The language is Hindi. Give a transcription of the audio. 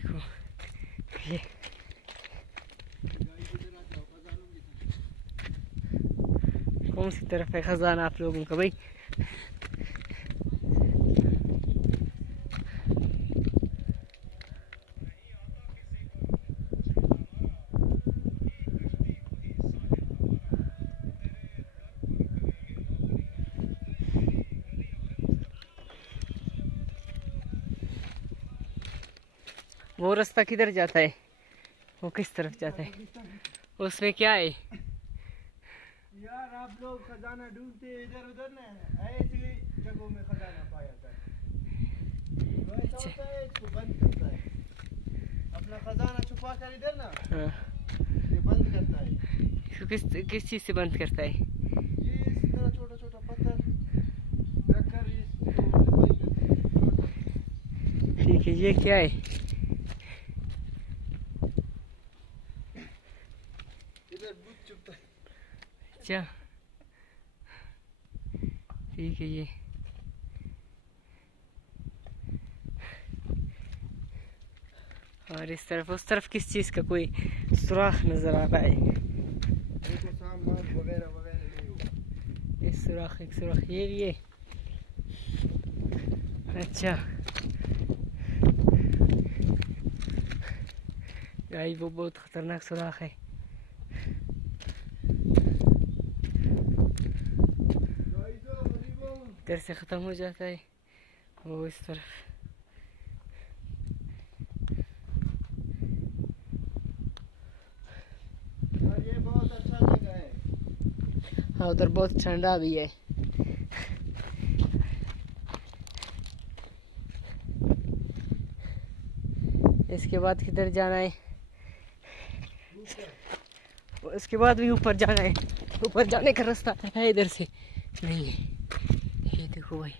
देखो ये कौन सी तरफ है खजाना आप लोगों का भाई? वो रास्ता किधर जाता है? वो किस तरफ जाता है? उसमें क्या है यार? आप लोग खजाना ढूंढते इधर उधर ना, ऐसी जगहों में खजाना पाया जाता है। तो ऐसा होता है, इसको बंद करता है, अपना खजाना छुपा कर इधर ना। हाँ। ये बंद करता है। इसको किस चीज़ से बंद करता है? ये इस तरह छोटा छोटा पत्थर रखकर इसको बंद करते हैं। ठीक है, ये क्या है? इधर भूत छुपता है। अच्छा ठीक है। ये और इस तरफ उस तरफ किस चीज़ का कोई सुराख नजर आ रहा है? देखो सामान वगैरह वगैरह नहीं होगा। इस सुराख, एक सुराख ये अच्छा भाई, वो बहुत खतरनाक सुराख है। इधर से ख़त्म हो जाता है, वो इस तरफ। ये बहुत अच्छा जगह है। हाँ, उधर बहुत ठंडा भी है। इसके बाद किधर जाना है? इसके बाद भी ऊपर जाना है। ऊपर जाने का रास्ता है इधर से नहीं है। ये देखो भाई।